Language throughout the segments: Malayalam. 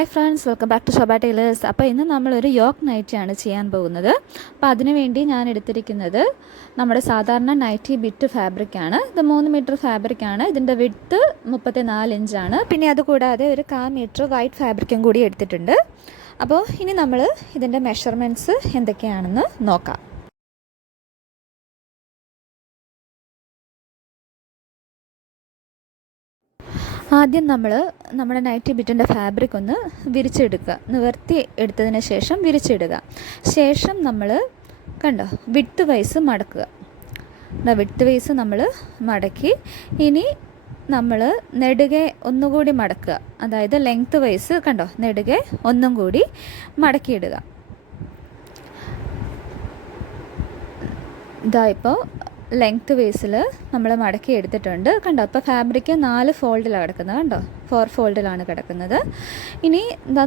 Hi friends, welcome back to tailors. അപ്പോൾ ഇന്ന് നമ്മളൊരു യോക്ക് നൈറ്റിയാണ് ചെയ്യാൻ പോകുന്നത്. അപ്പോൾ അതിനുവേണ്ടി ഞാൻ എടുത്തിരിക്കുന്നത് നമ്മുടെ സാധാരണ നൈറ്റി ബിറ്റ് ഫാബ്രിക്കാണ്. ഇത് 3 മീറ്റർ ഫാബ്രിക്കാണ്. ഇതിൻ്റെ വിഡ്ത്ത് 34 ഇഞ്ചാണ്. പിന്നെ അതുകൂടാതെ ഒരു 1/4 മീറ്റർ വൈറ്റ് ഫാബ്രിക്കും കൂടി എടുത്തിട്ടുണ്ട്. അപ്പോൾ ഇനി നമ്മൾ ഇതിൻ്റെ മെഷർമെൻറ്റ്സ് എന്തൊക്കെയാണെന്ന് നോക്കാം. ആദ്യം നമ്മുടെ നൈറ്റി ബിറ്റിൻ്റെ ഫാബ്രിക് ഒന്ന് വിരിച്ചെടുക്കുക. നിവർത്തി എടുത്തതിന് ശേഷം വിരിച്ചിടുക. ശേഷം നമ്മൾ വിഡ്ത്ത് വൈസ് മടക്കുക. വിഡ്ത്ത് വൈസ് നമ്മൾ മടക്കി ഇനി നമ്മൾ നെടുകെ ഒന്നുകൂടി മടക്കുക. അതായത് ലെങ്ത്ത് വൈസ് നെടുകെ ഒന്നും കൂടി മടക്കിയിടുക. ഇപ്പോൾ ലെങ്ത്ത് വേസിൽ നമ്മൾ മടക്കി എടുത്തിട്ടുണ്ട്. ഇപ്പോൾ ഫാബ്രിക്ക് 4 ഫോൾഡിലാണ് കിടക്കുന്നത്. 4 ഫോൾഡിലാണ് കിടക്കുന്നത്. ഇനി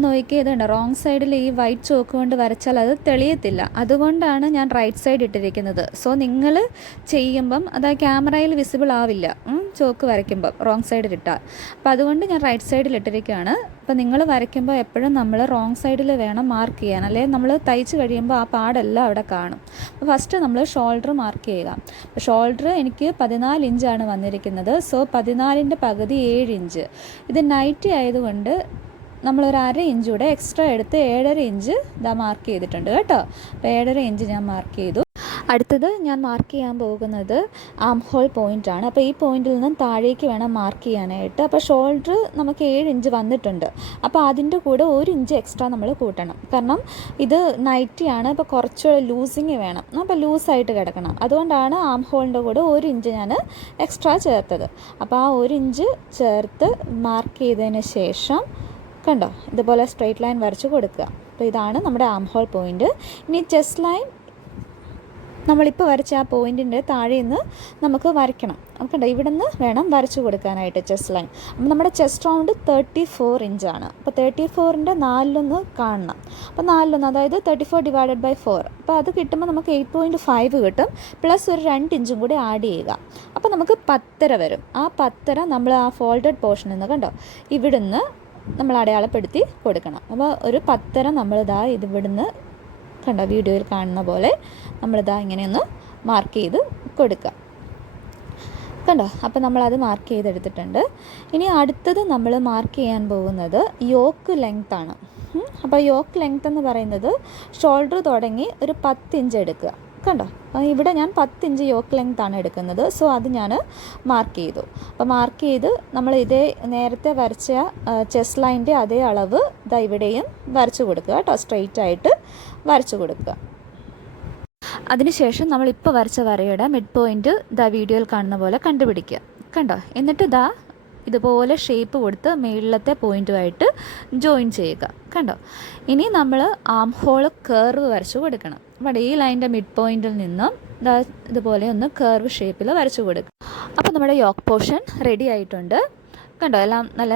നോക്കിയത് റോങ് സൈഡിൽ ഈ വൈറ്റ് ചോക്ക് കൊണ്ട് വരച്ചാൽ അത് തെളിയത്തില്ല. അതുകൊണ്ടാണ് ഞാൻ റൈറ്റ് സൈഡ് ഇട്ടിരിക്കുന്നത്. സോ നിങ്ങൾ ചെയ്യുമ്പം അത് ക്യാമറയിൽ വിസിബിൾ ആവില്ല, ചോക്ക് വരയ്ക്കുമ്പം റോങ് സൈഡിൽ ഇട്ടാൽ. അപ്പോൾ അതുകൊണ്ട് ഞാൻ റൈറ്റ് സൈഡിൽ ഇട്ടിരിക്കുകയാണ്. അപ്പോൾ നിങ്ങൾ വരയ്ക്കുമ്പോൾ എപ്പോഴും നമ്മൾ റോങ് സൈഡിൽ വേണം മാർക്ക് ചെയ്യാൻ, അല്ലെങ്കിൽ നമ്മൾ തയ്ച്ച് കഴിയുമ്പോൾ ആ പാടെല്ലാം അവിടെ കാണും. അപ്പോൾ ഫസ്റ്റ് നമ്മൾ ഷോൾഡർ മാർക്ക് ചെയ്യുക. ഷോൾഡർ എനിക്ക് 14 ഇഞ്ചാണ് വന്നിരിക്കുന്നത്. സോ 14ൻ്റെ പകുതി 7 ഇഞ്ച്. ഇത് നൈറ്റി ആയതുകൊണ്ട് നമ്മളൊരു 1/2 ഇഞ്ച് കൂടെ എക്സ്ട്രാ എടുത്ത് 7.5 ഇഞ്ച് മാർക്ക് ചെയ്തിട്ടുണ്ട് കേട്ടോ. അപ്പോൾ 7.5 ഇഞ്ച് ഞാൻ മാർക്ക് ചെയ്തു. അടുത്തത് ഞാൻ മാർക്ക് ചെയ്യാൻ പോകുന്നത് ആം ഹോൾ പോയിൻ്റാണ്. അപ്പോൾ ഈ പോയിന്റിൽ നിന്നും താഴേക്ക് വേണം മാർക്ക് ചെയ്യാനായിട്ട്. അപ്പോൾ ഷോൾഡർ നമുക്ക് 7 ഇഞ്ച് വന്നിട്ടുണ്ട്. അപ്പോൾ അതിൻ്റെ കൂടെ 1 ഇഞ്ച് എക്സ്ട്രാ നമ്മൾ കൂട്ടണം. കാരണം ഇത് നൈറ്റിയാണ്. അപ്പോൾ കുറച്ച് ലൂസിങ് വേണം. അപ്പോൾ ലൂസായിട്ട് കിടക്കണം. അതുകൊണ്ടാണ് ആം ഹോളിൻ്റെ കൂടെ 1 ഇഞ്ച് ഞാൻ എക്സ്ട്രാ ചേർത്തത്. അപ്പോൾ ആ 1 ഇഞ്ച് ചേർത്ത് മാർക്ക് ചെയ്തതിന് ശേഷം ഇതുപോലെ സ്ട്രെയിറ്റ് ലൈൻ വരച്ച് കൊടുക്കുക. അപ്പോൾ ഇതാണ് നമ്മുടെ ആം ഹോൾ പോയിൻ്റ്. ഇനി ചെസ്റ്റ് ലൈൻ നമ്മളിപ്പോൾ വരച്ച ആ പോയിൻറ്റിൻ്റെ താഴെ നിന്ന് നമുക്ക് വരയ്ക്കണം. ഇവിടെ നിന്ന് വേണം വരച്ചു കൊടുക്കാനായിട്ട് ചെസ്റ്റ് ലൈൻ. അപ്പം നമ്മുടെ ചെസ്റ്റ് റൗണ്ട് 34 ഇഞ്ചാണ്. അപ്പോൾ 34ൻ്റെ 4 കാണണം. അപ്പോൾ 4 അതായത് 34/4. അപ്പോൾ അത് കിട്ടുമ്പോൾ നമുക്ക് 8.5 കിട്ടും. പ്ലസ് ഒരു 2 ഇഞ്ചും കൂടി ആഡ് ചെയ്യുക. അപ്പോൾ നമുക്ക് 10.5 വരും. ആ 10.5 നമ്മൾ ആ ഫോൾഡഡ് പോർഷനിൽ നിന്ന് ഇവിടുന്ന് നമ്മൾ അടയാളപ്പെടുത്തി കൊടുക്കണം. അപ്പോൾ ഒരു 10.5 നമ്മളിതാ ഇതിവിടുന്ന് വീഡിയോയിൽ കാണുന്ന പോലെ നമ്മളിതാ ഇങ്ങനെയൊന്ന് മാർക്ക് ചെയ്ത് കൊടുക്കുക. അപ്പോൾ നമ്മളത് മാർക്ക് ചെയ്തെടുത്തിട്ടുണ്ട്. ഇനി അടുത്തത് നമ്മൾ മാർക്ക് ചെയ്യാൻ പോകുന്നത് യോക്ക് ലെങ്ത് ആണ്. അപ്പോൾ യോക്ക് ലെങ്ത് എന്ന് പറയുന്നത് ഷോൾഡർ തുടങ്ങി ഒരു 10 ഇഞ്ച് എടുക്കുക. ഇവിടെ ഞാൻ 10 ഇഞ്ച് യോക്ക് ലെങ്ത് ആണ് എടുക്കുന്നത്. സോ അത് ഞാൻ മാർക്ക് ചെയ്തു. അപ്പോൾ മാർക്ക് ചെയ്ത് നമ്മൾ ഇതേ നേരത്തെ വരച്ച ചെസ്റ്റ് ലൈൻ്റെ അതേ അളവ് ഇവിടെയും വരച്ചു കൊടുക്കുക കേട്ടോ. സ്ട്രെയിറ്റ് ആയിട്ട് വരച്ചു കൊടുക്കുക. അതിനുശേഷം നമ്മളിപ്പോൾ വരച്ച വരയുടെ മിഡ് പോയിൻറ്റ് വീഡിയോയിൽ കാണുന്ന പോലെ കണ്ടുപിടിക്കുക. എന്നിട്ട് ഇതുപോലെ ഷേപ്പ് കൊടുത്ത് മേളിലത്തെ പോയിൻറ്റുമായിട്ട് ജോയിൻ ചെയ്യുക. ഇനി നമ്മൾ ആം ഹോൾ കർവ് വരച്ചു കൊടുക്കണം. അപ്പോൾ ഈ ലൈൻ്റെ മിഡ് പോയിൻറ്റിൽ നിന്നും ഇതുപോലെ ഒന്ന് കർവ് ഷേപ്പിൽ വരച്ചു കൊടുക്കുക. അപ്പോൾ നമ്മുടെ യോക്ക് പോർഷൻ റെഡി ആയിട്ടുണ്ട്. എല്ലാം നല്ല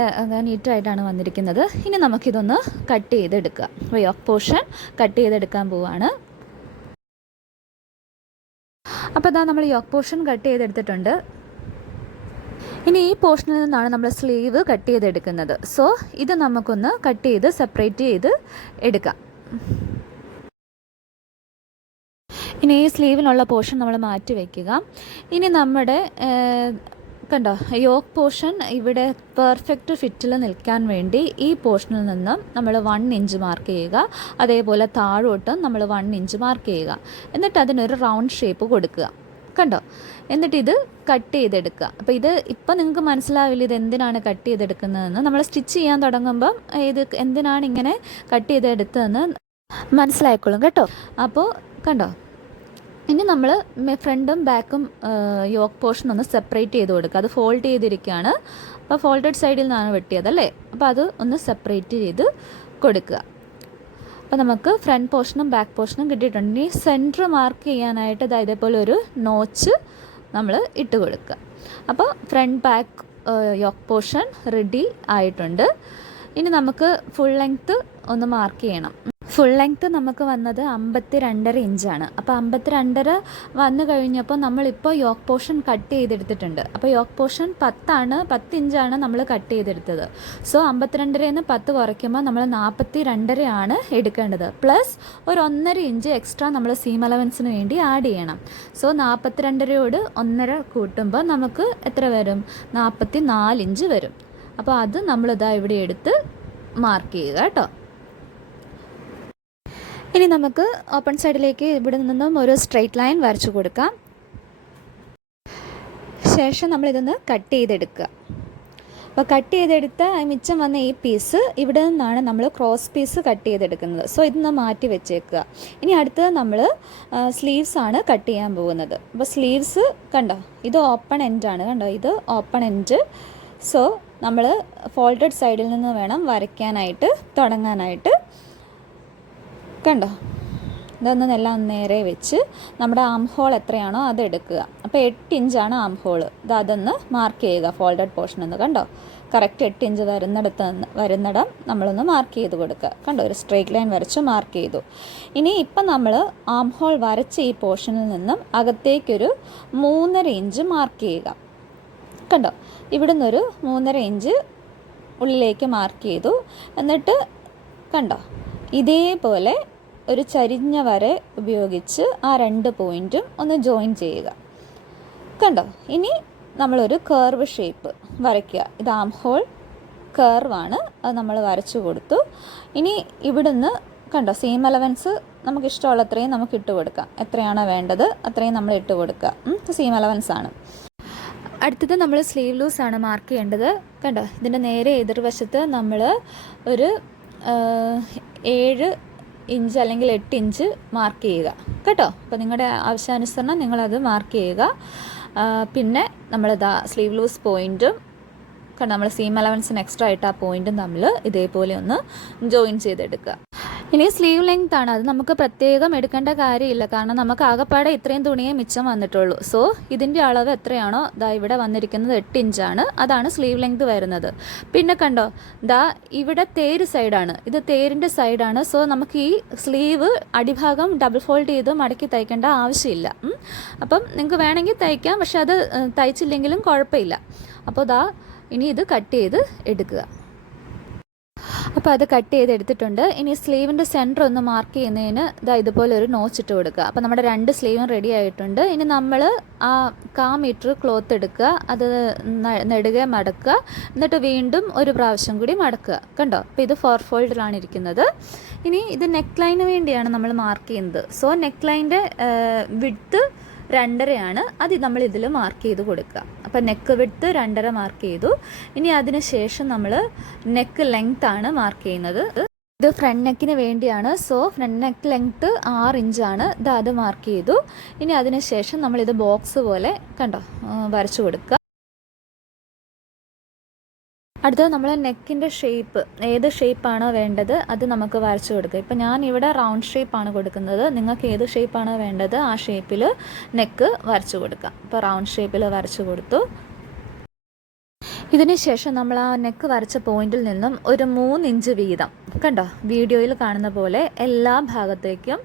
നീറ്റായിട്ടാണ് വന്നിരിക്കുന്നത്. ഇനി നമുക്കിതൊന്ന് കട്ട് ചെയ്തെടുക്കുക. അപ്പോൾ യോക്ക് പോർഷൻ കട്ട് ചെയ്തെടുക്കാൻ പോവുകയാണ്. അപ്പോൾ നമ്മൾ യോക്ക് പോർഷൻ കട്ട് ചെയ്തെടുത്തിട്ടുണ്ട്. ഇനി ഈ പോർഷനിൽ നിന്നാണ് നമ്മൾ സ്ലീവ് കട്ട് ചെയ്തെടുക്കുന്നത്. സോ ഇത് നമുക്കൊന്ന് കട്ട് ചെയ്ത് സെപ്പറേറ്റ് ചെയ്ത് എടുക്കാം. ഇനി ഈ സ്ലീവിനുള്ള പോർഷൻ നമ്മൾ മാറ്റി വയ്ക്കുക. ഇനി നമ്മുടെ യോക്ക് പോർഷൻ ഇവിടെ പെർഫെക്റ്റ് ഫിറ്റിൽ നിൽക്കാൻ വേണ്ടി ഈ പോർഷനിൽ നിന്നും നമ്മൾ 1 ഇഞ്ച് മാർക്ക് ചെയ്യുക. അതേപോലെ താഴോട്ടും നമ്മൾ 1 ഇഞ്ച് മാർക്ക് ചെയ്യുക. എന്നിട്ട് അതിനൊരു റൗണ്ട് ഷേപ്പ് കൊടുക്കുക. എന്നിട്ട് ഇത് കട്ട് ചെയ്തെടുക്കുക. അപ്പോൾ ഇപ്പം നിങ്ങൾക്ക് മനസ്സിലാവില്ല ഇത് എന്തിനാണ് കട്ട് ചെയ്തെടുക്കുന്നതെന്ന്. നമ്മൾ സ്റ്റിച്ച് ചെയ്യാൻ തുടങ്ങുമ്പം ഇത് എന്തിനാണ് ഇങ്ങനെ കട്ട് ചെയ്തെടുത്തതെന്ന് മനസ്സിലായിക്കോളും കേട്ടോ. അപ്പോൾ ഇനി നമ്മൾ ഫ്രണ്ടും ബാക്കും യോക്ക് പോർഷൻ ഒന്ന് സെപ്പറേറ്റ് ചെയ്ത് കൊടുക്കുക. അത് ഫോൾഡ് ചെയ്തിരിക്കുകയാണ്. അപ്പോൾ ഫോൾഡഡ് സൈഡിൽ നിന്നാണ് വെട്ടിയതല്ലേ. അപ്പോൾ അത് ഒന്ന് സെപ്പറേറ്റ് ചെയ്ത് കൊടുക്കുക. അപ്പോൾ നമുക്ക് ഫ്രണ്ട് പോർഷനും ബാക്ക് പോർഷനും കിട്ടിയിട്ടുണ്ട്. ഇനി സെൻറ്റർ മാർക്ക് ചെയ്യാനായിട്ട് ഇതേപോലെ ഒരു നോച്ച് നമ്മൾ ഇട്ട് കൊടുക്കുക. അപ്പോൾ front back yoke portion ready ആയിട്ടുണ്ട്. ഇനി നമുക്ക് ഫുൾ ലെങ്ത്ത് ഒന്ന് മാർക്ക് ചെയ്യണം. ഫുൾ ലെങ്ത്ത് നമുക്ക് വന്നത് 52.5 ഇഞ്ചാണ്. അപ്പോൾ 52.5 വന്നു കഴിഞ്ഞപ്പോൾ നമ്മളിപ്പോൾ യോക്ക് പോർഷൻ കട്ട് ചെയ്തെടുത്തിട്ടുണ്ട്. അപ്പോൾ യോക്ക് പോർഷൻ 10 ഇഞ്ചാണ് നമ്മൾ കട്ട് ചെയ്തെടുത്തത്. സോ 52.5 10 കുറയ്ക്കുമ്പോൾ നമ്മൾ 42.5 ആണ് എടുക്കേണ്ടത്. പ്ലസ് ഒരു 1.5 ഇഞ്ച് എക്സ്ട്രാ നമ്മൾ സീം അലവൻസിന് വേണ്ടി ആഡ് ചെയ്യണം. സോ 42.5 1.5 കൂട്ടുമ്പോൾ നമുക്ക് എത്ര വരും? 44 ഇഞ്ച് വരും. അപ്പോൾ അത് നമ്മളിതാ ഇവിടെ എടുത്ത് മാർക്ക് ചെയ്യുക കേട്ടോ. ഇനി നമുക്ക് ഓപ്പൺ സൈഡിലേക്ക് ഇവിടെ നിന്നും ഒരു സ്ട്രെയിറ്റ് ലൈൻ വരച്ചു കൊടുക്കാം. ശേഷം നമ്മളിതൊന്ന് കട്ട് ചെയ്തെടുക്കുക. അപ്പോൾ കട്ട് ചെയ്തെടുത്ത മിച്ചം വന്ന ഈ പീസ് ഇവിടെ നിന്നാണ് നമ്മൾ ക്രോസ് പീസ് കട്ട് ചെയ്തെടുക്കുന്നത്. സോ ഇതൊന്ന് മാറ്റി വെച്ചേക്കുക. ഇനി അടുത്തത് നമ്മൾ സ്ലീവ്സ് ആണ് കട്ട് ചെയ്യാൻ പോകുന്നത്. അപ്പോൾ സ്ലീവ്സ് കണ്ടോ, ഇത് ഓപ്പൺ എൻഡാണ്. കണ്ടോ, ഇത് ഓപ്പൺ എൻഡ്. സോ നമ്മൾ ഫോൾഡഡ് സൈഡിൽ നിന്ന് വേണം വരയ്ക്കാനായിട്ട് തുടങ്ങാനായിട്ട്. കണ്ടോ, ഇതൊന്നും എല്ലാം നേരെ വെച്ച് നമ്മുടെ ആം ഹോൾ എത്രയാണോ അത് എടുക്കുക. അപ്പോൾ 8 ഇഞ്ചാണ് ആം ഹോൾ. അതൊന്ന് മാർക്ക് ചെയ്യുക ഫോൾഡഡ് പോർഷൻ എന്ന്. കണ്ടോ, കറക്റ്റ് 8 ഇഞ്ച് വരുന്നിടം നമ്മളൊന്ന് മാർക്ക് ചെയ്ത് കൊടുക്കുക. കണ്ടോ, ഒരു സ്ട്രെയിറ്റ് ലൈൻ വരച്ച് മാർക്ക് ചെയ്തു. ഇനി ഇപ്പം നമ്മൾ ആം ഹോൾ വരച്ച ഈ പോർഷനിൽ നിന്നും അകത്തേക്കൊരു 3.5 ഇഞ്ച് മാർക്ക് ചെയ്യുക. കണ്ടോ, ഇവിടെ നിന്നൊരു 3.5 ഇഞ്ച് ഉള്ളിലേക്ക് മാർക്ക് ചെയ്തു. എന്നിട്ട് കണ്ടോ, ഇതേപോലെ ഒരു ചരിഞ്ഞ വര ഉപയോഗിച്ച് ആ 2 പോയിൻറ്റും ഒന്ന് ജോയിൻ ചെയ്യുക. കണ്ടോ, ഇനി നമ്മളൊരു കർവ് ഷേപ്പ് വരയ്ക്കുക. ഇത് ആം ഹോൾ കർവാണ്, അത് നമ്മൾ വരച്ചു കൊടുത്തു. ഇനി ഇവിടുന്ന് കണ്ടോ, സീം അലവൻസ് നമുക്ക് ഇഷ്ടമുള്ള അത്രയും നമുക്ക് ഇട്ട് കൊടുക്കാം. എത്രയാണോ വേണ്ടത് അത്രയും നമ്മൾ ഇട്ട് കൊടുക്കുക. സീം അലവൻസ് ആണ്. അടുത്തത് നമ്മൾ സ്ലീവ് ലൂസ് ആണ് മാർക്ക് ചെയ്യേണ്ടത്. കണ്ടോ, ഇതിൻ്റെ നേരെ എതിർവശത്ത് നമ്മൾ ഒരു 7 ഇഞ്ച് അല്ലെങ്കിൽ 8 ഇഞ്ച് മാർക്ക് ചെയ്യുക കേട്ടോ. അപ്പോൾ നിങ്ങളുടെ ആവശ്യാനുസരണം നിങ്ങളത് മാർക്ക് ചെയ്യുക. പിന്നെ നമ്മളിതാ സ്ലീവ് ലൂസ് പോയിൻറ്റും കണ്ടോ, നമ്മൾ സീം അലവൻസിന് എക്സ്ട്രാ ആയിട്ട് ആ പോയിൻറ്റും നമ്മൾ ഇതേപോലെ ഒന്ന് ജോയിൻ ചെയ്തെടുക്കുക. ഇനി സ്ലീവ് ലെങ്ത് ആണ്. അത് നമുക്ക് പ്രത്യേകം എടുക്കേണ്ട കാര്യമില്ല, കാരണം നമുക്ക് ആകെപ്പാടെ ഇത്രയും തുണിയെ മിച്ചം വന്നിട്ടുള്ളൂ. സോ ഇതിൻ്റെ അളവ് എത്രയാണോ ദാ ഇവിടെ വന്നിരിക്കുന്നത് 8 ഇഞ്ചാണ്. അതാണ് സ്ലീവ് ലെങ്ത് വരുന്നത്. പിന്നെ കണ്ടോ, ദാ ഇവിടെ തേര് സൈഡാണ്, ഇത് തേരിൻ്റെ സൈഡാണ്. സോ നമുക്ക് ഈ സ്ലീവ് അടിഭാഗം ഡബിൾ ഫോൾഡ് ചെയ്ത് മടക്കി തയ്ക്കേണ്ട ആവശ്യമില്ല. അപ്പം നിങ്ങൾക്ക് വേണമെങ്കിൽ തയ്ക്കാം, പക്ഷെ അത് തയ്ച്ചില്ലെങ്കിലും കുഴപ്പമില്ല. അപ്പോൾ ദാ ഇനി ഇത് കട്ട് ചെയ്ത് എടുക്കുക. അപ്പോൾ അത് കട്ട് ചെയ്തെടുത്തിട്ടുണ്ട്. ഇനി സ്ലീവിൻ്റെ സെൻറ്റർ ഒന്ന് മാർക്ക് ചെയ്യുന്നതിന് ഇതുപോലെ ഒരു നോച്ച് ഇട്ട് കൊടുക്കുക. അപ്പോൾ നമ്മുടെ 2 സ്ലീവും റെഡി ആയിട്ടുണ്ട്. ഇനി നമ്മൾ ആ 1/4 മീറ്റർ ക്ലോത്ത് എടുക്കുക, അത് നെടുകെ മടക്കുക, എന്നിട്ട് വീണ്ടും ഒരു പ്രാവശ്യം കൂടി മടക്കുക. കണ്ടോ, അപ്പോൾ ഇത് 4 ഫോൾഡിലാണ് ഇരിക്കുന്നത്. ഇനി ഇത് നെക്ക് ലൈന് വേണ്ടിയാണ് നമ്മൾ മാർക്ക് ചെയ്യുന്നത്. സോ നെക്ക് ലൈൻ്റെ വിഡ്ത്ത് 2.5 അത് നമ്മൾ ഇതിൽ മാർക്ക് ചെയ്ത് കൊടുക്കുക. അപ്പോൾ നെക്ക് വിഡ്ത്ത് 2.5 മാർക്ക് ചെയ്തു. ഇനി അതിന് ശേഷം നമ്മൾ നെക്ക് ലെങ്ത് ആണ് മാർക്ക് ചെയ്യുന്നത്. ഇത് ഫ്രണ്ട് നെക്കിന് വേണ്ടിയാണ്. സോ ഫ്രണ്ട് നെക്ക് ലെങ്ത്ത് 6 ഇഞ്ചാണ്. അത് മാർക്ക് ചെയ്തു. ഇനി അതിന് ശേഷം നമ്മളിത് ബോക്സ് പോലെ കണ്ടോ വരച്ചു കൊടുക്കുക. അടുത്തത് നമ്മൾ നെക്കിൻ്റെ ഷേപ്പ്, ഏത് ഷേപ്പാണോ വേണ്ടത് അത് നമുക്ക് വരച്ചു കൊടുക്കുക. ഇപ്പം ഞാൻ ഇവിടെ റൗണ്ട് ഷേപ്പാണ് കൊടുക്കുന്നത്. നിങ്ങൾക്ക് ഏത് ഷേപ്പാണോ വേണ്ടത് ആ ഷേപ്പിൽ നെക്ക് വരച്ചു കൊടുക്കാം. ഇപ്പോൾ റൗണ്ട് ഷേപ്പിൽ വരച്ചു കൊടുത്തു. ഇതിന് ശേഷം നമ്മൾ ആ നെക്ക് വരച്ച പോയിന്റിൽ നിന്നും ഒരു 3 ഇഞ്ച് വീതം കണ്ടോ വീഡിയോയിൽ കാണുന്ന പോലെ എല്ലാ ഭാഗത്തേക്കും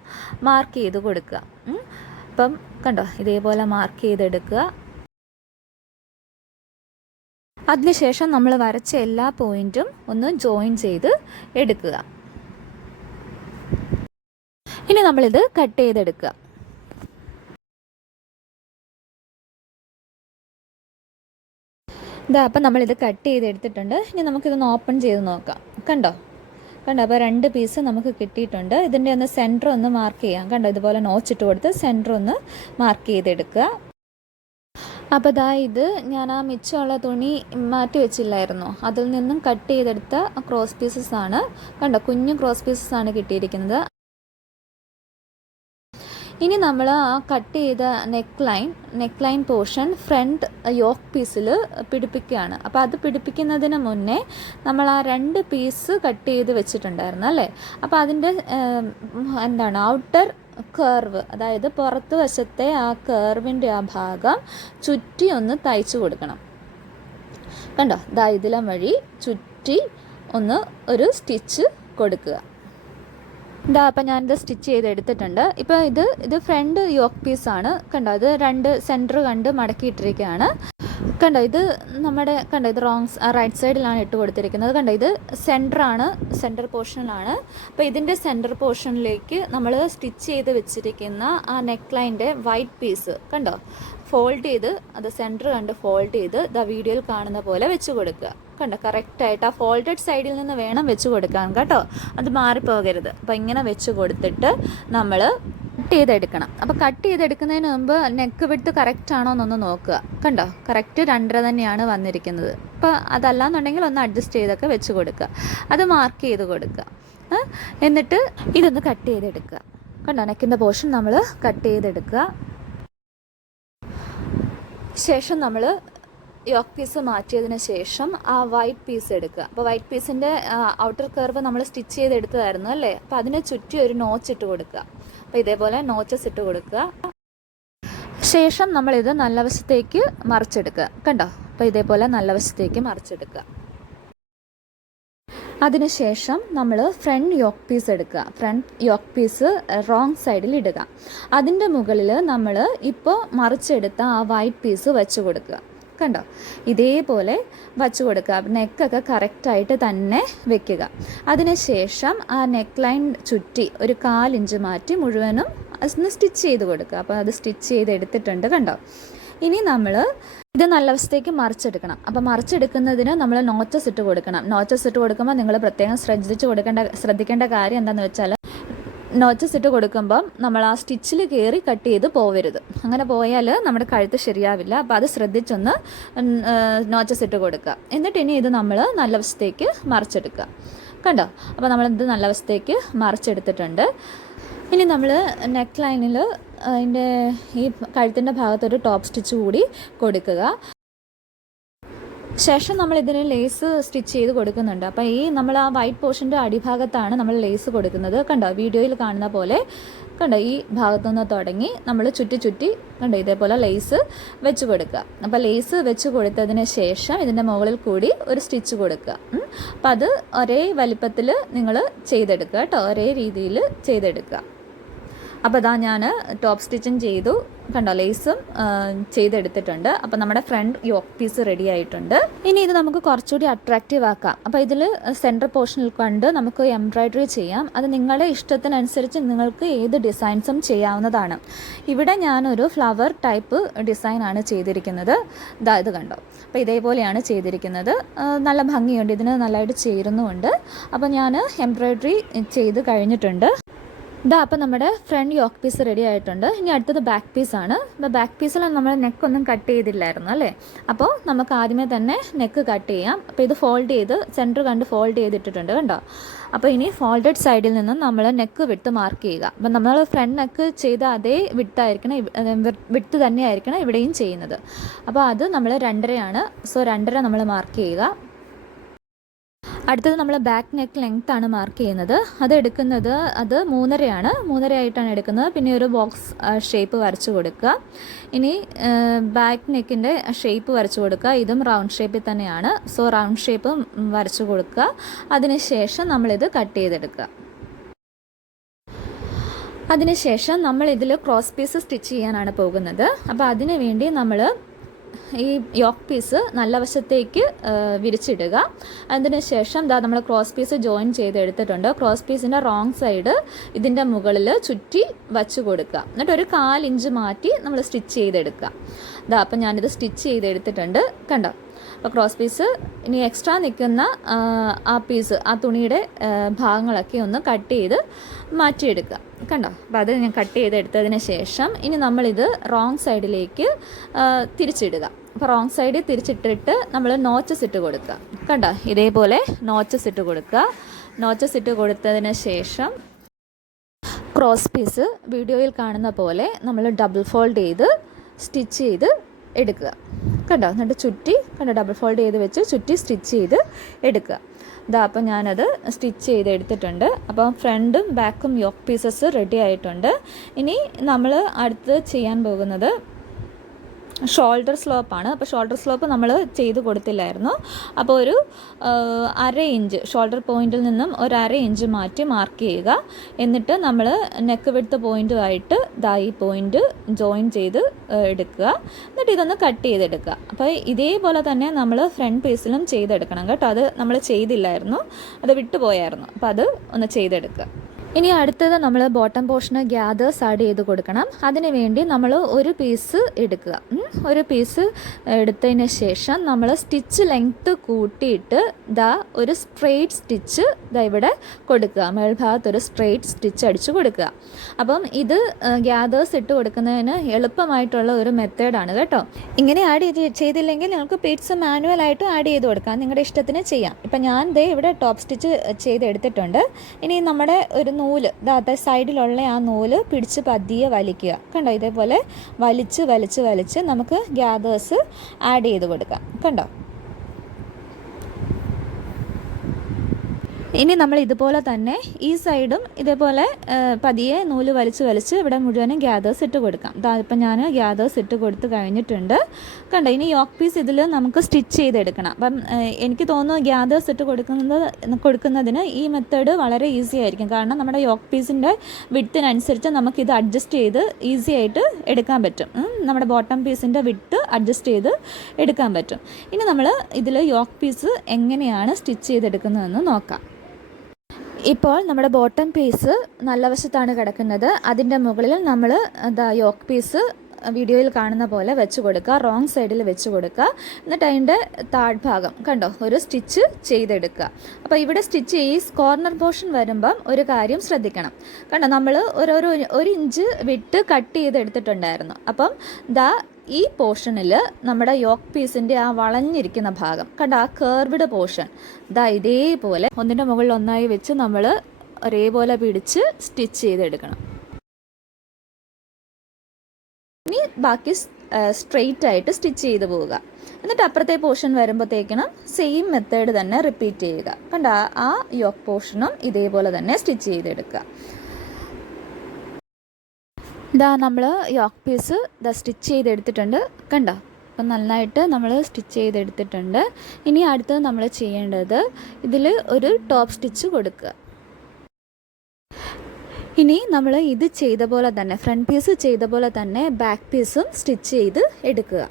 മാർക്ക് ചെയ്ത് കൊടുക്കുക. അപ്പം കണ്ടോ, ഇതേപോലെ മാർക്ക് ചെയ്തെടുക്കുക. അതിനുശേഷം നമ്മൾ വരച്ച എല്ലാ പോയിൻറ്റും ഒന്ന് ജോയിൻ ചെയ്ത് എടുക്കുക. ഇനി നമ്മളിത് കട്ട് ചെയ്തെടുക്കുക. അപ്പം നമ്മളിത് കട്ട് ചെയ്തെടുത്തിട്ടുണ്ട്. ഇനി നമുക്കിതൊന്ന് ഓപ്പൺ ചെയ്ത് നോക്കാം. കണ്ടോ, അപ്പോൾ 2 പീസ് നമുക്ക് കിട്ടിയിട്ടുണ്ട്. ഇതിൻ്റെ ഒന്ന് സെൻറ്റർ ഒന്ന് മാർക്ക് ചെയ്യാം. കണ്ടോ, ഇതുപോലെ നോച്ചിട്ട് കൊടുത്ത് സെൻറ്റർ ഒന്ന് മാർക്ക് ചെയ്തെടുക്കുക. അപ്പോൾ ഇത് ഞാൻ ആ മിച്ചമുള്ള തുണി മാറ്റി വെച്ചില്ലായിരുന്നോ, അതിൽ നിന്നും കട്ട് ചെയ്തെടുത്ത ക്രോസ് പീസസ് ആണ്. കണ്ടോ, കുഞ്ഞു ക്രോസ് പീസസ് ആണ് കിട്ടിയിരിക്കുന്നത്. ഇനി നമ്മൾ ആ കട്ട് ചെയ്ത neck line portion front yoke പീസിൽ പിടിപ്പിക്കുകയാണ്. അപ്പോൾ അത് പിടിപ്പിക്കുന്നതിന് മുന്നേ നമ്മൾ ആ 2 പീസ് കട്ട് ചെയ്ത് വെച്ചിട്ടുണ്ടായിരുന്നു അല്ലേ. അപ്പോൾ അതിൻ്റെ ഔട്ടർ കർവ്, അതായത് പുറത്ത് വശത്തെ ആ കർവിൻ്റെ ആ ഭാഗം ചുറ്റി ഒന്ന് തയ്ച്ചു കൊടുക്കണം. കണ്ടോ, ഇതിലെ വഴി ചുറ്റി ഒന്ന് ഒരു സ്റ്റിച്ച് കൊടുക്കുക. ഇതാ അപ്പം ഞാനിത് സ്റ്റിച്ച് ചെയ്ത് എടുത്തിട്ടുണ്ട്. ഇപ്പോൾ ഇത് ഫ്രണ്ട് യോക്ക് പീസാണ്. കണ്ടോ, ഇത് 2 സെൻറ്റർ കണ്ട് മടക്കിയിട്ടിരിക്കുകയാണ്. കണ്ടോ, ഇത് നമ്മുടെ ഇത് റൈറ്റ് സൈഡിലാണ് ഇട്ട് കൊടുത്തിരിക്കുന്നത്. കണ്ടോ, ഇത് സെൻറ്റർ പോർഷനിലാണ്. അപ്പോൾ ഇതിൻ്റെ സെൻറ്റർ പോർഷനിലേക്ക് നമ്മൾ സ്റ്റിച്ച് ചെയ്ത് വെച്ചിരിക്കുന്ന ആ നെക്ക് ലൈൻ്റെ വൈറ്റ് പീസ് കണ്ടോ ഫോൾഡ് ചെയ്ത്, അത് സെൻറ്റർ കണ്ട് ഫോൾഡ് ചെയ്ത് വീഡിയോയിൽ കാണുന്ന പോലെ വെച്ച് കൊടുക്കുക. കണ്ടോ, കറക്റ്റായിട്ട് ആ ഫോൾഡഡ് സൈഡിൽ നിന്ന് വേണം വെച്ച് കൊടുക്കാൻ കേട്ടോ, അത് മാറിപ്പോകരുത്. അപ്പോൾ ഇങ്ങനെ വെച്ച് കൊടുത്തിട്ട് നമ്മൾ കട്ട് ചെയ്തെടുക്കണം. അപ്പോൾ കട്ട് ചെയ്തെടുക്കുന്നതിന് മുമ്പ് നെക്ക് വിഡ്ത്ത് കറക്റ്റ് ആണോ എന്നൊന്ന് നോക്കുക. കണ്ടോ, കറക്റ്റ് 2.5 തന്നെയാണ് വന്നിരിക്കുന്നത്. അപ്പോൾ അതല്ലാന്നുണ്ടെങ്കിൽ ഒന്ന് അഡ്ജസ്റ്റ് ചെയ്തൊക്കെ വെച്ച് കൊടുക്കുക. അത് മാർക്ക് ചെയ്ത് കൊടുക്കുക. എന്നിട്ട് ഇതൊന്ന് കട്ട് ചെയ്തെടുക്കുക. കണ്ടോ, നെക്കിൻ്റെ പോർഷൻ നമ്മൾ കട്ട് ചെയ്തെടുക്കുക. ശേഷം നമ്മൾ യോക്ക് പീസ് മാറ്റിയതിന് ശേഷം ആ വൈറ്റ് പീസ് എടുക്കുക. അപ്പോൾ വൈറ്റ് പീസിൻ്റെ ഔട്ടർ കർവ് നമ്മൾ സ്റ്റിച്ച് ചെയ്തെടുത്തതായിരുന്നു അല്ലേ, അപ്പോൾ അതിനെ ചുറ്റി ഒരു നോച്ച് ഇട്ട് കൊടുക്കുക. അപ്പോൾ ഇതേപോലെ നോച്ചസ് ഇട്ട് കൊടുക്കുക. ശേഷം നമ്മളിത് നല്ല വശത്തേക്ക് മറിച്ചെടുക്കുക. കണ്ടോ, അപ്പോൾ ഇതേപോലെ നല്ല വശത്തേക്ക് മറിച്ചെടുക്കുക. അതിനുശേഷം നമ്മൾ ഫ്രണ്ട് യോക്ക് പീസ് എടുക്കുക. ഫ്രണ്ട് യോക്ക് പീസ് റോങ് സൈഡിൽ ഇടുക. അതിൻ്റെ മുകളിൽ നമ്മൾ ഇപ്പോൾ മറിച്ചെടുത്ത ആ വൈറ്റ് പീസ് വെച്ച് കൊടുക്കുക. കണ്ടോ, ഇതേപോലെ വച്ച് കൊടുക്കുക. നെക്കൊക്കെ കറക്റ്റായിട്ട് തന്നെ വെക്കുക. അതിനുശേഷം ആ നെക്ക് ലൈൻ ചുറ്റി ഒരു 1/4 ഇഞ്ച് മാറ്റി മുഴുവനും അതൊന്ന് സ്റ്റിച്ച് ചെയ്ത് കൊടുക്കുക. അപ്പോൾ അത് സ്റ്റിച്ച് ചെയ്ത് എടുത്തിട്ടുണ്ട്. കണ്ടോ, ഇനി നമ്മൾ ഇത് നല്ല വശത്തേക്ക് മറിച്ചെടുക്കണം. അപ്പോൾ മറിച്ചെടുക്കുന്നതിന് നമ്മൾ നോച്ചസ് ഇട്ട് കൊടുക്കണം. നോച്ചസ് ഇട്ട് കൊടുക്കുമ്പോൾ നിങ്ങൾ പ്രത്യേകം ശ്രദ്ധിക്കേണ്ട കാര്യം എന്താണെന്ന് വെച്ചാൽ, നോച്ചസ് ഇട്ട് കൊടുക്കുമ്പം നമ്മൾ ആ സ്റ്റിച്ചിൽ കയറി കട്ട് ചെയ്ത് പോവരുത്. അങ്ങനെ പോയാൽ നമ്മുടെ കഴുത്ത് ശരിയാവില്ല. അപ്പോൾ അത് ശ്രദ്ധിച്ചൊന്ന് നോച്ചസ് ഇട്ട് കൊടുക്കുക. എന്നിട്ട് ഇനി ഇത് നമ്മൾ നല്ല വശത്തേക്ക് മറിച്ചെടുക്കുക. കണ്ടോ, അപ്പോൾ നമ്മളിത് നല്ല വശത്തേക്ക് മറിച്ചെടുത്തിട്ടുണ്ട്. ഇനി നമ്മൾ നെക്ക് ലൈനിൽ അതിൻ്റെ ഈ കഴുത്തിൻ്റെ ഭാഗത്തൊരു ടോപ്പ് സ്റ്റിച്ച് കൂടി കൊടുക്കുക. ശേഷം നമ്മൾ ഇതിന് ലേസ് സ്റ്റിച്ച് ചെയ്ത് കൊടുക്കുന്നുണ്ട്. അപ്പോൾ നമ്മൾ ആ വൈറ്റ് പോർഷൻ്റെ അടിഭാഗത്താണ് നമ്മൾ ലേസ് കൊടുക്കുന്നത്. കണ്ടോ, വീഡിയോയിൽ കാണുന്ന പോലെ കണ്ടോ, ഈ ഭാഗത്തുനിന്ന് തുടങ്ങി നമ്മൾ ചുറ്റി കണ്ടോ ഇതേപോലെ ലേസ് വെച്ച് കൊടുക്കുക. അപ്പോൾ ലേസ് വെച്ച് കൊടുത്തതിന് ശേഷം ഇതിൻ്റെ മുകളിൽ കൂടി ഒരു സ്റ്റിച്ച് കൊടുക്കുക. അപ്പം അത് ഒരേ വലിപ്പത്തിൽ നിങ്ങൾ ചെയ്തെടുക്കുക കേട്ടോ, ഒരേ രീതിയിൽ ചെയ്തെടുക്കുക. അപ്പോൾ ഇതാ ഞാൻ ടോപ്പ് സ്റ്റിച്ചും ചെയ്തു. കണ്ടോ, ലേസും ചെയ്തെടുത്തിട്ടുണ്ട്. അപ്പോൾ നമ്മുടെ ഫ്രണ്ട് യോക്ക് പീസ് റെഡി ആയിട്ടുണ്ട്. ഇനി ഇത് നമുക്ക് കുറച്ചുകൂടി അട്രാക്റ്റീവ് ആക്കാം. അപ്പോൾ ഇതിൽ സെൻറ്റർ പോർഷനിൽ കൊണ്ട് നമുക്ക് എംബ്രോയ്ഡറി ചെയ്യാം. അത് നിങ്ങളുടെ ഇഷ്ടത്തിനനുസരിച്ച് നിങ്ങൾക്ക് ഏത് ഡിസൈൻസും ചെയ്യാവുന്നതാണ്. ഇവിടെ ഞാനൊരു ഫ്ലവർ ടൈപ്പ് ഡിസൈനാണ് ചെയ്തിരിക്കുന്നത്. ഇത് കണ്ടോ, അപ്പോൾ ഇതേപോലെയാണ് ചെയ്തിരിക്കുന്നത്. നല്ല ഭംഗിയുണ്ട്, ഇതിന് നല്ലതായിട്ട് ചേരുന്നുമുണ്ട്. അപ്പോൾ ഞാൻ എംബ്രോയ്ഡറി ചെയ്ത് കഴിഞ്ഞിട്ടുണ്ട്. അപ്പോൾ നമ്മുടെ ഫ്രണ്ട് യോക്ക് പീസ് റെഡി ആയിട്ടുണ്ട്. ഇനി അടുത്തത് ബാക്ക് പീസാണ്. അപ്പോൾ ബാക്ക് പീസിൽ നമ്മൾ നെക്കൊന്നും കട്ട് ചെയ്തില്ലായിരുന്നു അല്ലേ, അപ്പോൾ നമുക്ക് ആദ്യമേ തന്നെ നെക്ക് കട്ട് ചെയ്യാം. അപ്പോൾ ഇത് ഫോൾഡ് ചെയ്ത് സെൻറ്റർ കണ്ട് ഫോൾഡ് ചെയ്തിട്ടിട്ടുണ്ട്. കണ്ടോ, അപ്പോൾ ഇനി ഫോൾഡഡ് സൈഡിൽ നിന്നും നമ്മൾ നെക്ക് വിട്ട് മാർക്ക് ചെയ്യുക. അപ്പോൾ നമ്മൾ ഫ്രണ്ട് നെക്ക് ചെയ്ത അതേ വിട്ട് തന്നെയായിരിക്കണം ഇവിടെയും ചെയ്യുന്നത്. അപ്പോൾ അത് നമ്മൾ 2.5 സോ 2.5 നമ്മൾ മാർക്ക് ചെയ്യുക. അടുത്തത് നമ്മൾ ബാക്ക് നെക്ക് ലെങ്ത് ആണ് മാർക്ക് ചെയ്യുന്നത്. അത് 3.5 3.5 ആയിട്ടാണ് എടുക്കുന്നത്. പിന്നെ ഒരു ബോക്സ് ഷേപ്പ് വരച്ച് കൊടുക്കുക. ഇനി ബാക്ക് നെക്കിൻ്റെ ഷേപ്പ് വരച്ച് കൊടുക്കുക. ഇതും റൗണ്ട് ഷേപ്പിൽ തന്നെയാണ്. സോ റൗണ്ട് ഷേപ്പ് വരച്ച് കൊടുക്കുക. അതിനുശേഷം നമ്മളിത് കട്ട് ചെയ്തെടുക്കുക. അതിനുശേഷം നമ്മൾ ഇതിൽ ക്രോസ് പീസ് സ്റ്റിച്ച് ചെയ്യാനാണ് പോകുന്നത്. അപ്പോൾ അതിനു വേണ്ടി നമ്മൾ ഈ യോക്ക് പീസ് നല്ല വശത്തേക്ക് വിരിച്ചിടുക. അതിനുശേഷം നമ്മൾ ക്രോസ് പീസ് ജോയിൻ ചെയ്തെടുത്തിട്ടുണ്ട്. ക്രോസ് പീസിൻ്റെ റോങ് സൈഡ് ഇതിൻ്റെ മുകളിൽ ചുറ്റി വച്ച് കൊടുക്കുക. എന്നിട്ട് ഒരു 1/4 ഇഞ്ച് മാറ്റി നമ്മൾ സ്റ്റിച്ച് ചെയ്തെടുക്കുക. അപ്പം ഞാനിത് സ്റ്റിച്ച് ചെയ്തെടുത്തിട്ടുണ്ട്. കണ്ടോ, അപ്പോൾ ക്രോസ് പീസ് ഇനി എക്സ്ട്രാ നിൽക്കുന്ന ആ പീസ്, ആ തുണിയുടെ ഭാഗങ്ങളൊക്കെ ഒന്ന് കട്ട് ചെയ്ത് മാറ്റിയെടുക്കുക. കണ്ടോ, അപ്പോൾ അത് ഞാൻ കട്ട് ചെയ്തെടുത്തതിന് ശേഷം ഇനി നമ്മളിത് റോങ് സൈഡിലേക്ക് തിരിച്ചിടുക. അപ്പോൾ റോങ് സൈഡിൽ തിരിച്ചിട്ടിട്ട് നമ്മൾ നോച്ചസ് ഇട്ട് കൊടുക്കുക. കണ്ടോ, ഇതേപോലെ നോച്ചസ് ഇട്ട് കൊടുക്കുക. നോച്ചസ് ഇട്ട് കൊടുത്തതിന് ശേഷം ക്രോസ് പീസ് വീഡിയോയിൽ കാണുന്ന പോലെ നമ്മൾ ഡബിൾ ഫോൾഡ് ചെയ്ത് സ്റ്റിച്ച് ചെയ്ത് എടുക്കുക. കണ്ടോ, എന്നിട്ട് ചുറ്റി ഡബിൾ ഫോൾഡ് ചെയ്ത് വെച്ച് ചുറ്റി സ്റ്റിച്ച് ചെയ്ത് എടുക്കുക. അപ്പം ഞാനത് സ്റ്റിച്ച് ചെയ്ത് എടുത്തിട്ടുണ്ട്. അപ്പം ഫ്രണ്ടും ബാക്കും യോക്ക് പീസസ് റെഡി ആയിട്ടുണ്ട്. ഇനി നമ്മൾ അടുത്ത് ചെയ്യാൻ പോകുന്നത് ഷോൾഡർ സ്ലോപ്പാണ്. അപ്പോൾ ഷോൾഡർ സ്ലോപ്പ് നമ്മൾ ചെയ്ത് കൊടുത്തില്ലായിരുന്നു. അപ്പോൾ ഒരു 1/2 ഇഞ്ച് ഷോൾഡർ പോയിൻറ്റിൽ നിന്നും ഒരു 1/2 ഇഞ്ച് മാറ്റി മാർക്ക് ചെയ്യുക. എന്നിട്ട് നമ്മൾ നെക്ക് വിഡ്ത്ത് പോയിൻറ്റുമായിട്ട് ഈ പോയിൻറ്റ് ജോയിൻ ചെയ്ത് എടുക്കുക. എന്നിട്ട് ഇതൊന്ന് കട്ട് ചെയ്തെടുക്കുക. അപ്പോൾ ഇതേപോലെ തന്നെ നമ്മൾ ഫ്രണ്ട് പീസിലും ചെയ്തെടുക്കണം കേട്ടോ. അത് നമ്മൾ ചെയ്തില്ലായിരുന്നു, അത് വിട്ടുപോയായിരുന്നു. അപ്പോൾ അത് ഒന്ന് ചെയ്തെടുക്കുക. ഇനി അടുത്തത് നമ്മൾ ബോട്ടം പോർഷന് ഗ്യാദേഴ്സ് ആഡ് ചെയ്ത് കൊടുക്കണം. അതിന് വേണ്ടി നമ്മൾ ഒരു പീസ് എടുക്കുക. ഒരു പീസ് എടുത്തതിന് ശേഷം നമ്മൾ സ്റ്റിച്ച് ലെങ്ത്ത് കൂട്ടിയിട്ട് ഒരു സ്ട്രെയിറ്റ് സ്റ്റിച്ച് ഇവിടെ കൊടുക്കുക. മേൽഭാഗത്തൊരു സ്ട്രെയിറ്റ് സ്റ്റിച്ച് അടിച്ച് കൊടുക്കുക. അപ്പം ഇത് ഗ്യാദേഴ്സ് ഇട്ട് കൊടുക്കുന്നതിന് എളുപ്പമായിട്ടുള്ള ഒരു മെത്തേഡാണ് കേട്ടോ. ഇങ്ങനെ ആഡ് ചെയ്തില്ലെങ്കിൽ നിങ്ങൾക്ക് പ്ലീറ്റ്സ് മാനുവലായിട്ടും ആഡ് ചെയ്ത് കൊടുക്കാം, നിങ്ങളുടെ ഇഷ്ടത്തിന് ചെയ്യാം. ഇപ്പം ഞാൻ ഇവിടെ ടോപ്പ് സ്റ്റിച്ച് ചെയ്തെടുത്തിട്ടുണ്ട്. ഇനി നമ്മുടെ ഒരു നൂല് സൈഡിലുള്ള ആ നൂല് പിടിച്ച് പതിയെ വലിക്കുക. കണ്ടോ, ഇതേപോലെ വലിച്ച് വലിച്ച് വലിച്ച് നമുക്ക് ഗ്യാദേഴ്സ് ആഡ് ചെയ്ത് കൊടുക്കാം. കണ്ടോ, ഇനി നമ്മൾ ഇതുപോലെ തന്നെ ഈ സൈഡും ഇതേപോലെ പതിയെ നൂല് വലിച്ച് വലിച്ച് ഇവിടെ മുഴുവനും ഗ്യാദേഴ്സ് ഇട്ട് കൊടുക്കാം. ഇപ്പം ഞാൻ ഗ്യാദേഴ്സ് ഇട്ട് കൊടുത്ത് കഴിഞ്ഞിട്ടുണ്ട്. കണ്ടോ, ഇനി യോക്ക് പീസ് ഇതിൽ നമുക്ക് സ്റ്റിച്ച് ചെയ്തെടുക്കണം. അപ്പം എനിക്ക് തോന്നുന്നു ഗ്യാദേഴ്സ് ഇട്ട് കൊടുക്കുന്നതിന് ഈ മെത്തേഡ് വളരെ ഈസി ആയിരിക്കും. കാരണം നമ്മുടെ യോക്ക് പീസിൻ്റെ വിഡ്ത്തിനനുസരിച്ച് നമുക്കിത് അഡ്ജസ്റ്റ് ചെയ്ത് ഈസി ആയിട്ട് എടുക്കാൻ പറ്റും. നമ്മുടെ ബോട്ടം പീസിൻ്റെ വിഡ്ത്ത് അഡ്ജസ്റ്റ് ചെയ്ത് എടുക്കാൻ പറ്റും. ഇനി നമ്മൾ ഇതിൽ യോക്ക് പീസ് എങ്ങനെയാണ് സ്റ്റിച്ച് ചെയ്തെടുക്കുന്നതെന്ന് നോക്കാം. ഇപ്പോൾ നമ്മുടെ ബോട്ടം പീസ് നല്ല വശത്താണ് കിടക്കുന്നത്. അതിൻ്റെ മുകളിൽ നമ്മൾ യോക്ക് പീസ് വീഡിയോയിൽ കാണുന്ന പോലെ വെച്ച് കൊടുക്കുക, റോങ് സൈഡിൽ വെച്ച് കൊടുക്കുക. എന്നിട്ട് അതിൻ്റെ താഴ്ഭാഗം കണ്ടോ ഒരു സ്റ്റിച്ച് ചെയ്തെടുക്കുക. അപ്പോൾ ഇവിടെ സ്റ്റിച്ച് ഈ കോർണർ പോർഷൻ വരുമ്പം ഒരു കാര്യം ശ്രദ്ധിക്കണം. കണ്ടോ, നമ്മൾ ഒരു ഇഞ്ച് വിട്ട് കട്ട് ചെയ്തെടുത്തിട്ടുണ്ടായിരുന്നു. അപ്പം ഈ പോർഷനിൽ നമ്മുടെ യോക്ക് പീസിൻ്റെ ആ വളഞ്ഞിരിക്കുന്ന ഭാഗം കണ്ട, ആ കേർവ്ഡ് പോർഷൻ ഇതേപോലെ ഒന്നിൻ്റെ മുകളിൽ ഒന്നായി വെച്ച് നമ്മൾ ഒരേപോലെ പിടിച്ച് സ്റ്റിച്ച് ചെയ്തെടുക്കണം. ഇനി ബാക്കി സ്ട്രെയിറ്റ് ആയിട്ട് സ്റ്റിച്ച് ചെയ്ത് പോവുക. എന്നിട്ട് അപ്പുറത്തെ പോർഷൻ വരുമ്പോഴത്തേക്കിനും സെയിം മെത്തേഡ് തന്നെ റിപ്പീറ്റ് ചെയ്യുക. കണ്ട, ആ യോക്ക് പോർഷനും ഇതേപോലെ തന്നെ സ്റ്റിച്ച് ചെയ്തെടുക്കുക. നമ്മൾ യോക്ക് പീസ് സ്റ്റിച്ച് ചെയ്തെടുത്തിട്ടുണ്ട്. കണ്ടോ, അപ്പം നന്നായിട്ട് നമ്മൾ സ്റ്റിച്ച് ചെയ്തെടുത്തിട്ടുണ്ട്. ഇനി അടുത്തത് നമ്മൾ ചെയ്യേണ്ടത് ഇതിൽ ഒരു ടോപ്പ് സ്റ്റിച്ച് കൊടുക്കുക. ഇനി നമ്മൾ ഇത് ചെയ്ത പോലെ തന്നെ ഫ്രണ്ട് പീസ് ചെയ്ത പോലെ തന്നെ ബാക്ക് പീസും സ്റ്റിച്ച് ചെയ്ത് എടുക്കുക.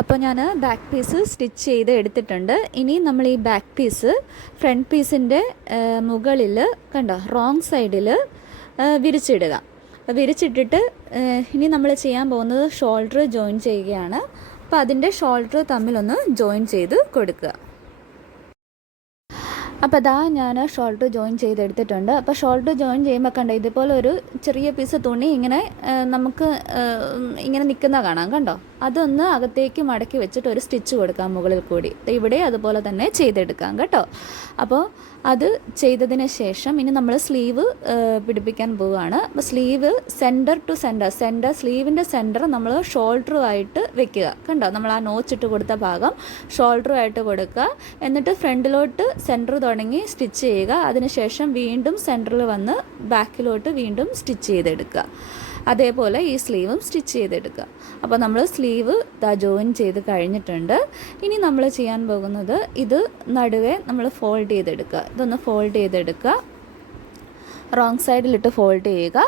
അപ്പോൾ ഞാൻ ബാക്ക് പീസ് സ്റ്റിച്ച് ചെയ്ത് എടുത്തിട്ടുണ്ട്. ഇനി നമ്മൾ ഈ ബാക്ക് പീസ് ഫ്രണ്ട് പീസിൻ്റെ മുകളിൽ കണ്ടോ റോങ് സൈഡിൽ വിരിച്ചിടുക. വിരിച്ചിട്ടിട്ട് ഇനി നമ്മൾ ചെയ്യാൻ പോകുന്നത് ഷോൾഡർ ജോയിൻ ചെയ്യുകയാണ്. അപ്പോൾ അതിൻ്റെ ഷോൾഡർ തമ്മിലൊന്ന് ജോയിൻ ചെയ്ത് കൊടുക്കുക. അപ്പോൾ ഞാൻ ഷോൾഡർ ജോയിൻ ചെയ്തെടുത്തിട്ടുണ്ട്. അപ്പോൾ ഷോൾഡർ ജോയിൻ ചെയ്യുമ്പോൾ കണ്ടോ ഇതുപോലെ ഒരു ചെറിയ പീസ് തുണി ഇങ്ങനെ നമുക്ക് ഇങ്ങനെ നിൽക്കുന്ന കാണാം. കണ്ടോ, അതൊന്ന് അകത്തേക്ക് മടക്കി വെച്ചിട്ട് ഒരു സ്റ്റിച്ച് കൊടുക്കാം മുകളിൽ കൂടി. ഇവിടെ അതുപോലെ തന്നെ ചെയ്തെടുക്കാം കേട്ടോ. അപ്പോൾ അത് ചെയ്തതിന് ശേഷം ഇനി നമ്മൾ സ്ലീവ് പിടിപ്പിക്കാൻ പോവുകയാണ്. അപ്പോൾ സ്ലീവ് സെൻറ്റർ ടു സെൻറ്റർ സ്ലീവിൻ്റെ സെൻറ്റർ നമ്മൾ ഷോൾഡറുമായിട്ട് വെക്കുക. കണ്ടോ, നമ്മൾ ആ നോച്ചിട്ട് കൊടുത്ത ഭാഗം ഷോൾഡറുമായിട്ട് കൊടുക്കുക. എന്നിട്ട് ഫ്രണ്ടിലോട്ട് സെൻറ്റർ തുടങ്ങി സ്റ്റിച്ച് ചെയ്യുക. അതിനുശേഷം വീണ്ടും സെൻറ്ററിൽ വന്ന് ബാക്കിലോട്ട് വീണ്ടും സ്റ്റിച്ച് ചെയ്തെടുക്കുക. അതേപോലെ ഈ സ്ലീവും സ്റ്റിച്ച് ചെയ്തെടുക്കുക. അപ്പോൾ നമ്മൾ സ്ലീവ് ജോയിൻ ചെയ്ത് കഴിഞ്ഞിട്ടുണ്ട്. ഇനി നമ്മൾ ചെയ്യാൻ പോകുന്നത് ഇത് നടുവേ നമ്മൾ ഫോൾഡ് ചെയ്തെടുക്കുക. ഇതൊന്ന് ഫോൾഡ് ചെയ്തെടുക്കുക, റോങ് സൈഡിലിട്ട് ഫോൾഡ് ചെയ്യുക.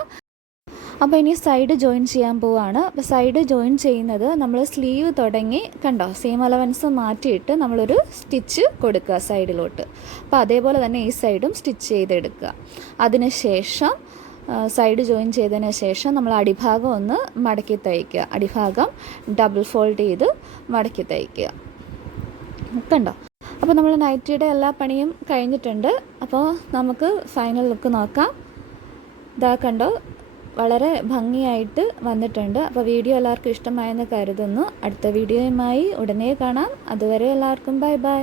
അപ്പോൾ ഇനി സൈഡ് ജോയിൻ ചെയ്യാൻ പോവുകയാണ്. അപ്പോൾ സൈഡ് ജോയിൻ ചെയ്യുന്നത് നമ്മൾ സ്ലീവ് തുടങ്ങി കണ്ടോ സെയിം അലവൻസ് മാറ്റിയിട്ട് നമ്മളൊരു സ്റ്റിച്ച് കൊടുക്കുക സൈഡിലോട്ട്. അപ്പോൾ അതേപോലെ തന്നെ ഈ സൈഡും സ്റ്റിച്ച് ചെയ്തെടുക്കുക. അതിനുശേഷം സൈഡ് ജോയിൻ ചെയ്തതിന് ശേഷം നമ്മൾ അടിഭാഗം ഒന്ന് മടക്കി തയ്ക്കുക. അടിഭാഗം ഡബിൾ ഫോൾഡ് ചെയ്ത് മടക്കി തയ്ക്കുക. കണ്ടോ, അപ്പോൾ നമ്മൾ നൈറ്റിയുടെ എല്ലാ പണിയും കഴിഞ്ഞിട്ടുണ്ട്. അപ്പോൾ നമുക്ക് ഫൈനൽ ലുക്ക് നോക്കാം. കണ്ടോ, വളരെ ഭംഗിയായിട്ട് വന്നിട്ടുണ്ട്. അപ്പോൾ വീഡിയോ എല്ലാവർക്കും ഇഷ്ടമായെന്ന് കരുതുന്നു. അടുത്ത വീഡിയോയുമായി ഉടനെ കാണാം. അതുവരെ എല്ലാവർക്കും ബൈ ബൈ.